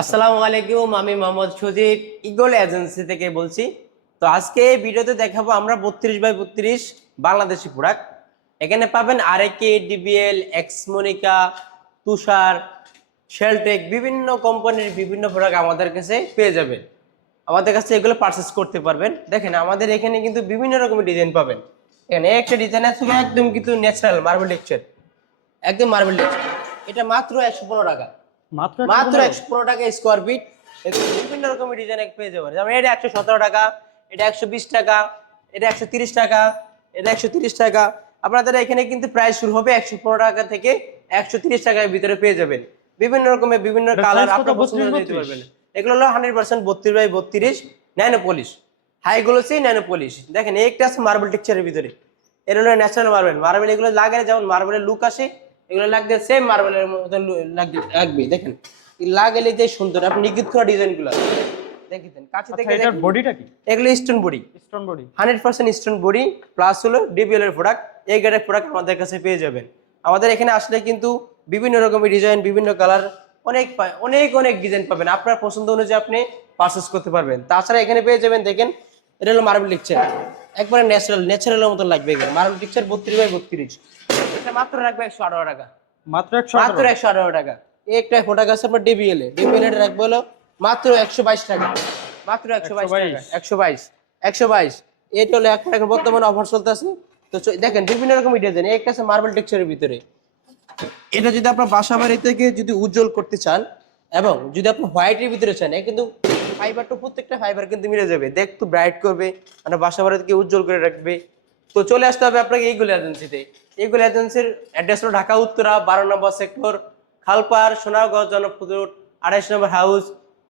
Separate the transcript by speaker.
Speaker 1: আসসালামু আলাইকুম, আমি মোহাম্মদ সুজিব ইগল এজেন্সি থেকে বলছি। তো আজকে এই ভিডিওতে দেখাবো আমরা বত্রিশ বাই বত্রিশ বাংলাদেশি প্রোডাক্ট এখানে পাবেন আরএকে ডিবিএল এক্সমোনিকা তুষার, শেলটেক, বিভিন্ন কোম্পানির বিভিন্ন প্রোডাক্ট আমাদের কাছে পেয়ে যাবেন। আমাদের কাছে এগুলো পারচেস করতে পারবেন। দেখেন, আমাদের এখানে কিন্তু বিভিন্ন রকমের ডিজাইন পাবেন। এখানে একটা ডিজাইন আছে একদম কিন্তু ন্যাচারাল মার্বেল টেক্সচার একদম মার্বেল টেক্সচার এটা মাত্র একশো পনেরো টাকা।
Speaker 2: মাত্র
Speaker 1: মাত্র একশো পনেরো টাকা স্কোয়ার ফিট বিভিন্ন রকমের ডিজাইন পেয়ে যাবেন যেমন এটা একশো সতেরো টাকা এটা একশো বিশ টাকা এটা একশো তিরিশ টাকা এটা একশো তিরিশ টাকা। আপনাদের এখানে কিন্তু প্রাইস শুরু হবে একশো পনেরো টাকা থেকে একশো তিরিশ টাকার ভিতরে পেয়ে যাবেন। বিভিন্ন রকমের বিভিন্ন কালার আপনার পছন্দ
Speaker 2: 32,
Speaker 1: নিতে পারবেন। এগুলো হলো হান্ড্রেড পার্সেন্ট বত্রিশ বাই বত্রিশ nano polish high glossy nano polish দেখেন একটা আছে মার্বেল টেক্সচারের ভিতরে। এর হলো ন্যাচারাল মার্বেল মার্বেল এগুলো লাগালে যেমন মার্বেলের লুক আসে এগুলো লাগবে সেম মার্বেলের মতো লাগবে লাগবে দেখেন। এই লাগালে যে সুন্দর আপনি নিখুঁত করা ডিজাইনগুলো দেখেন কাছে থেকে
Speaker 2: এটার বডিটা কি?
Speaker 1: এগুলো stone body
Speaker 2: stone body
Speaker 1: hundred percent stone body plus হলো ডিবিএল এর প্রোডাক্ট এই গ্রেডের প্রোডাক্ট আমাদের কাছে পেয়ে যাবেন। আমাদের এখানে আসলে কিন্তু বিভিন্ন রকমের ডিজাইন বিভিন্ন কালার অনেক অনেক অনেক ডিজাইন পাবেন। আপনার পছন্দ অনুযায়ী আপনি পারচেস করতে পারবেন। তাছাড়া এখানে পেয়ে যাবেন দেখেন এটা হলো মার্বেল টিকচার একবারে ন্যাচারাল ন্যাচারালের মতো লাগবে এখানে মার্বেল টিকচার বত্রিশ বাই বত্রিশ। এটা মাত্র রাখবে একশো আঠারো টাকা।
Speaker 2: মাত্র একশো
Speaker 1: মাত্র একশো আঠারো টাকা। এই একটা প্রোডাক্ট আছে আপনার ডিবিএল এ। ডিবিএল এর রাখবে হলো মাত্র একশো বাইশ টাকা। মাত্র একশো বাইশ টাকা।
Speaker 2: 122
Speaker 1: একশো বাইশ। একশো বাইশ। এটা হলো এখন এখন বর্তমানে অফার চলতেছে। তো দেখেন বিভিন্ন রকম ডিজাইন একটা আছে মার্বেল টেক্সচারের ভিতরে। এটা যদি আপনার বাসা বাড়ি থেকে যদি উজ্জ্বল করতে চান এবং যদি আপনি হোয়াইটের ভিতরে চান কিন্তু ফাইবার ফাইবারটা প্রত্যেকটা ফাইবার কিন্তু মিলে যাবে। দেখ দেখতে ব্রাইট করবে মানে বাসা বাড়ি থেকে উজ্জ্বল করে রাখবে। তো চলে আসতে হবে আপনাকে এইগুলো এজেন্সিতে এইগুলো এজেন্সির অ্যাড্রেস হলো ঢাকা, উত্তরা, বারো নম্বর সেক্টর খালপার সোনারগঞ্জ জনপদ আড়াইশ নম্বর হাউস